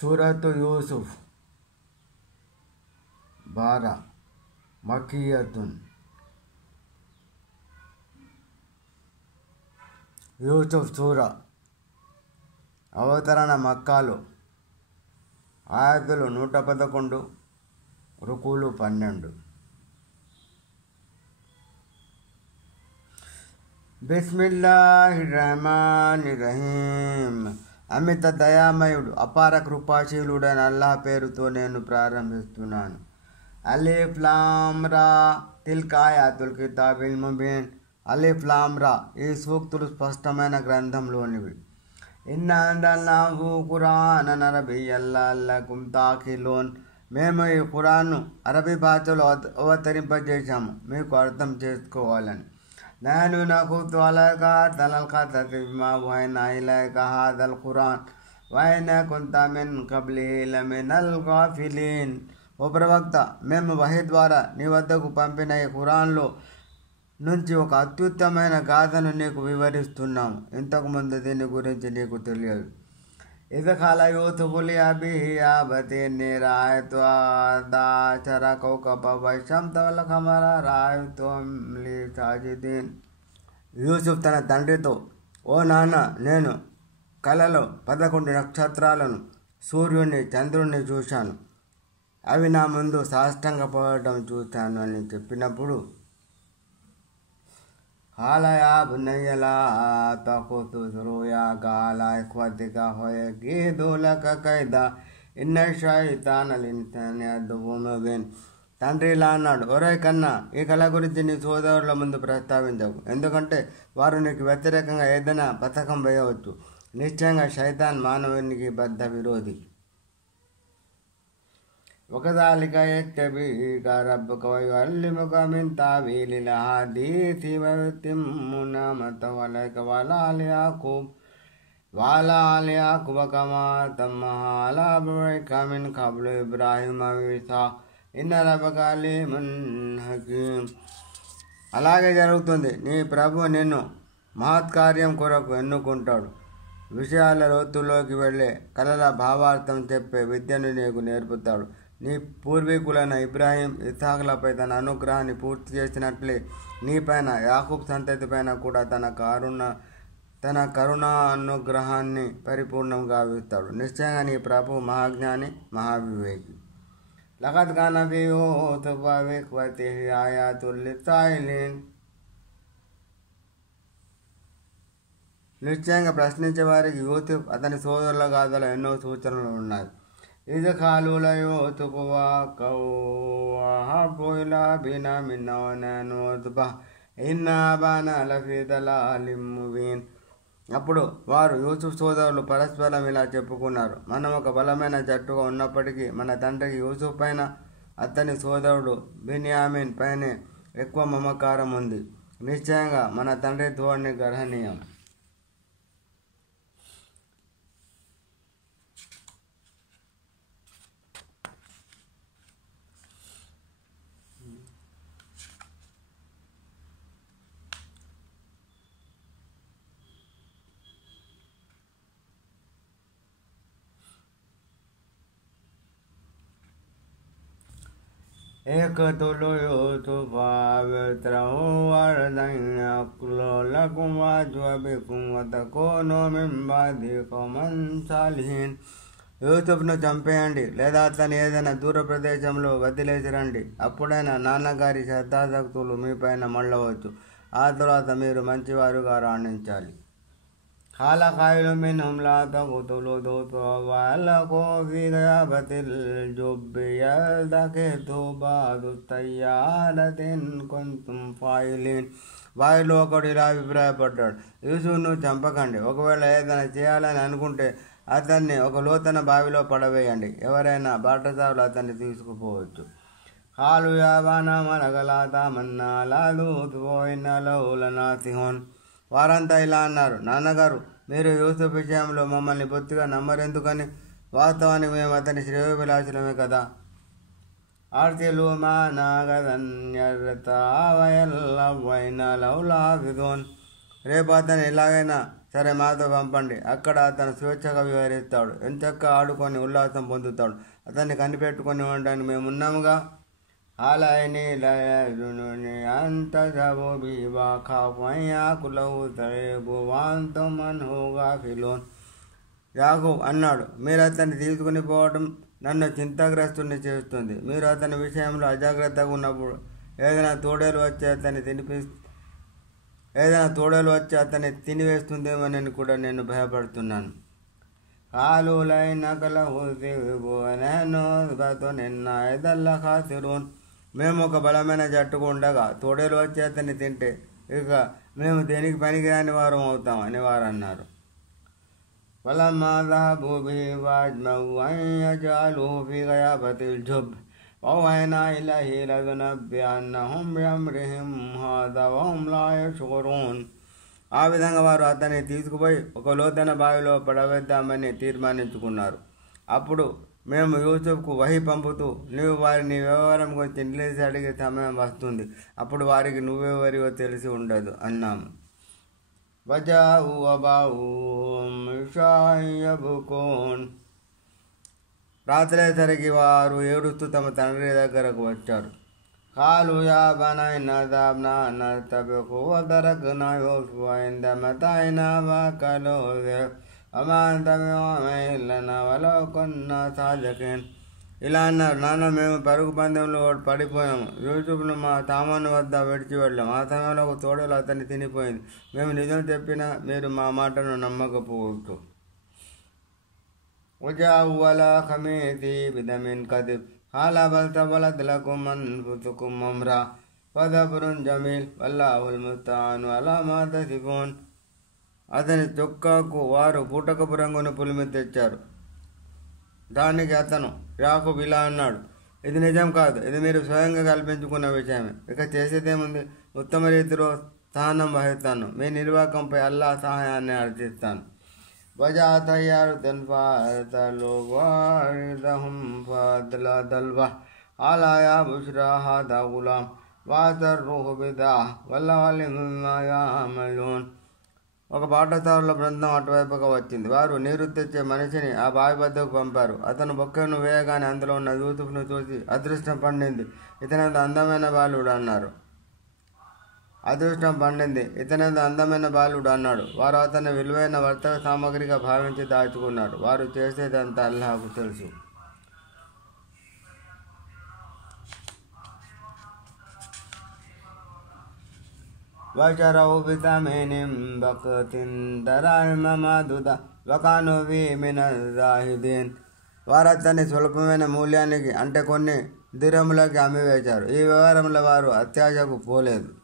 సూరత్ యూసుఫ్ 12 మకియతున్. యూసుఫ్ సూర అవతరణ మక్కాలో. ఆయతులు 111, రుకులు 12. బిస్మిల్లాహిర్రహమానిర్రహీం. అమిత దయామయుడు అపార కృపాశీలుడైన అల్లాహ్ పేరుతో నేను ప్రారంభిస్తున్నాను. అలిఫ్ లామ్ రా తిల్క ఆయాతుల్ కితాబిల్ ముబీన్. అలిఫ్ లామ్ రా ఈ సూక్తులు స్పష్టమైన గ్రంథంలోనివి. ఇన్నా అంజల్నాహు ఖురానన్ అరబియ్యన్ లఅల్లకుమ్ తాఖిలూన్. మేము ఈ ఖురాన్ను అరబీ భాషలో అవతరింపజేశాము మీకు అర్థం చేసుకోవాలని. నహ్ను నఖుస్సు అలైక అహ్సనల్ ఖససి బిమా అవహైనా ఇలైక హాజల్ ఖురాన్ వ ఇన్ కుంత మిన్ ఖబ్లిహి లమినల్ గాఫిలీన్. ఓ ప్రవక్త, మేము వహీ ద్వారా నీ వద్దకు పంపిన ఈ ఖురాన్లో నుంచి ఒక అత్యుత్తమైన గాథను నీకు వివరిస్తున్నాము. ఇంతకుముందు దీని గురించి నీకు తెలియదు. ఇది ఖాల యూసుఫు లిఅబీహి యా అబతీ ఇన్నీ రఅయ్తు అహదా అశర కౌకబం వశంస వల్ ఖమర రఅయ్తుహుమ్ లీ సాజిదీన్. యూసుఫ్ తన తండ్రితో, ఓ నాన్న, నేను కలలో 11 నక్షత్రాలను, సూర్యుని, చంద్రుణ్ణి చూశాను. అవి నా ముందు సాష్టాంగపడటం చూశాను అని చెప్పినప్పుడు, قال يا بني لا تقصص رؤياك على إخوتك فيكيدوا لك كيدا إن الشيطان للإنسان عدو مبين. తండ్రి ఇలా అన్నాడు, ఒరే కన్నా, ఈ కళ గురించి నీ సోదరుల ముందు ప్రస్తావించకు, ఎందుకంటే వారు నీకు వ్యతిరేకంగా ఏదైనా పథకం వేయవచ్చు. నిశ్చయంగా శైతాన్ మానవునికి బద్ధ విరోధి. وكذلك يتبعك ربك ويعلمك من تأويل الأحاديث ويتم نعمته عليك وعلى آل يعقوب كما أتمها على أبويك من قبل إبراهيم وإسحاق إن ربك عليم حكيم. అలాగే జరుగుతుంది. నీ ప్రభు నిన్ను మహత్కార్యం కొరకు ఎన్నుకుంటాడు. విషయాల లోతుల్లోకి వెళ్ళే కలల భావార్థం చెప్పే విద్యను నీకు నేర్పుతాడు. నీ పూర్వీకులైన ఇబ్రాహీం, ఇస్హాకులపై తన అనుగ్రహాన్ని పూర్తి చేసినట్లే నీపైన, యాకూబ్ సంతతి పైన కూడా తన కరుణా అనుగ్రహాన్ని పరిపూర్ణంగా గావిస్తాడు. నిశ్చయంగా నీ ప్రభు మహాజ్ఞాని, మహావివేకి. లఖద్ కాన ఫీ యూసుఫ వ ఇఖ్వతిహి ఆయాతుల్ లిస్సాయిలీన్. నిశ్చయంగా ప్రశ్నించే వారికి యూసుఫ్, అతని సోదరుల గాథలో ఎన్నో సూచనలు ఉన్నాయి. ఇది ఖాళూల యూసుఫు వఅఖూహు అహబ్బు ఇలా అబీనా మిన్నా వనహ్ను ఉస్బహ్ ఇన్నా అబానా లఫీ దలాలిం ముబీన్. అప్పుడు వారు, యూసుఫ్ సోదరులు పరస్పరం ఇలా చెప్పుకున్నారు, మనం ఒక బలమైన జట్టుగా ఉన్నప్పటికీ మన తండ్రికి యూసుఫ్ పైన, అతని సోదరుడు బిన్యామిన్ పైనే ఎక్కువ మమకారం ఉంది. నిశ్చయంగా మన తండ్రి ధోరణి గర్హనీయం. اقتلوا يوسف واطرحوه أرضا يخل لكم وجه أبيكم وتكونوا من بعده قوما صالحين. యూసుఫ్ను చంపేయండి, లేదా అతను ఏదైనా దూర ప్రదేశంలో వదిలేసి రండి. అప్పుడైనా నాన్నగారి శ్రద్ధాశక్తులు మీపైన మళ్ళవచ్చు. ఆ తర్వాత మీరు మంచివారుగా రాణించాలి. ఖాల ఖాయిలుం మిన్హుం లా తఖ్తులూ యూసుఫ వఅల్ఖూహు ఫీ ఘయాబతిల్ జుబ్బి యల్తఖిత్హు బఅదు సయ్యారతి ఇన్ కుంతుం ఫాయిలీన్. వారిలో ఒకడు ఇలా అభిప్రాయపడ్డాడు, యూసుఫ్ను చంపకండి. ఒకవేళ ఏదైనా చేయాలని అనుకుంటే అతన్ని ఒక లోతైన బావిలో పడవేయండి. ఎవరైనా బాటసారులు అతన్ని తీసుకుపోవచ్చు. ఖాలూ యా అబానా మలక లా తమన్నా అలా యూసుఫ ఇన్నా లహు లనాసిహూన్. వారంతా ఇలా అన్నారు, నాన్నగారు, మీరు యూసుఫ్ విషయంలో మమ్మల్ని బొత్తిగా నమ్మరెందుకని? వాస్తవానికి మేము అతని శ్రేయోభిలాషులమే కదా. అర్సిలూ మఅనా గదన్ యర్తా వయల్అబ్ వఇన్నా లహు లహాఫిజూన్. రేపు అతను ఎలాగైనా సరే మాతో పంపండి. అక్కడ అతను స్వేచ్ఛగా వివరిస్తాడు, ఎంచక్క ఆడుకొని ఉల్లాసం పొందుతాడు. అతన్ని కనిపెట్టుకొని ఉండడానికి మేము ఉన్నాముగా. ఆలయని లయజునుని అంత జబో బీబా ఖాఫయ్యా కులహు తరేబు వాంతో మన్హుగా ఫిలోన్. యాకూబ్ అన్నాడు, మీరు అతన్ని తీసుకుని పోవడం నన్ను చింతాగ్రస్తుని చేస్తుంది. మీరు అతని విషయంలో అజాగ్రత్తగా ఉన్నప్పుడు ఏదైనా తోడేలు వచ్చి అతన్ని తినివేస్తుందేమో నేను కూడా భయపడుతున్నాను. మేము ఒక బలమైన జట్టుకు ఉండగా తోడేలు వచ్చి అతన్ని తింటే ఇక మేము దేనికి పనికిరాని వారం అవుతాం అని వారు అన్నారు. فلما ذهبوا به وأجمعوا أن يجعلوه في غيابة الجب وأوحينا إليه لتنبئنهم بأمرهم هذا وهم لا يشعرون. ఆ విధంగా వారు అతన్ని తీసుకుపోయి ఒక లోతైన బావిలో పడవేద్దామని తీర్మానించుకున్నారు. అప్పుడు మేము యూసుఫ్కు వహీ పంపుతూ, నీవు వారిని వ్యవహారం గురించి నిలిచి అడిగే సమయం వస్తుంది, అప్పుడు వారికి నువ్వెవరివో తెలిసి ఉండదు అన్నాము. వజాఉ అబాహుం ఇషాఅన్ యబ్కూన్. రాత్రేసరికి వారు ఏడుస్తూ తమ తండ్రి దగ్గరకు వచ్చారు. ఖాలు యా బనైనా దబ్నా నస్తబిఖు వతరక్నా యూసుఫ ఇంద మతాయినా వకలూహ వమా అంత బిముమిన్ వలౌ కున్నా సాదిఖీన్. ఇలా అన్నారు, నాన్న మేము పరుగు పందెంలో పడిపోయాము. యూసుఫ్ను మా సామాను వద్ద విడిచి వెళ్ళాం. ఆ సమయంలో ఒక తోడేలు అతన్ని తినిపోయింది. మేము నిజం చెప్పినా మీరు మా మాటను నమ్మకపోవచ్చు. وجاءوا على خميسه بدم كذب قال بل سولت لكم أنفسكم أمرا فصبر جميل والله المستعان على ما تصفون. అతని చొక్కాకు వారు పూటకపు రంగును పులిమి తెచ్చారు. దానికి అతను యాకూబ్ ఇలా అన్నాడు, ఇది నిజం కాదు, ఇది మీరు స్వయంగా కల్పించుకున్న విషయమే. ఇక చేసేదేముంది, ఉత్తమ రీతిలో సహనం వహిస్తాను. మీ నిర్వాహకంపై అల్లాహ్ సహాయాన్ని అర్థిస్తాను. وجاءت سيارة فأرسلوا واردهم فأدلى دلوه قال يا بشرى هذا غلام وأسروه بضاعة والله عليم بما يعملون. ఒక బాటసారుల బృందం అటువైపుగా వచ్చింది. వారు నీరు తెచ్చే మనిషిని ఆ బావి వద్దకు పంపారు. అతను బొక్కను వేయగానే అందులో ఉన్న యూసుఫ్ను చూసి అదృష్టం పండింది, ఇతనంత అందమైన బాలుడు అన్నారు. వారు అతన్ని విలువైన వర్తక సామగ్రిగా భావించి దాచుకున్నారు. వారు చేసేదంతా అల్లాహ్కు తెలుసు. وشروا بثمن بخس دراهم معدودة وكانوا فيه من الزاهدين. వారు అతన్ని స్వల్పమైన మూల్యానికి అంటే కొన్ని దిరములకి అమ్మివేశారు. ఈ వ్యవహారంలో వారు అత్యాశకు పోలేదు.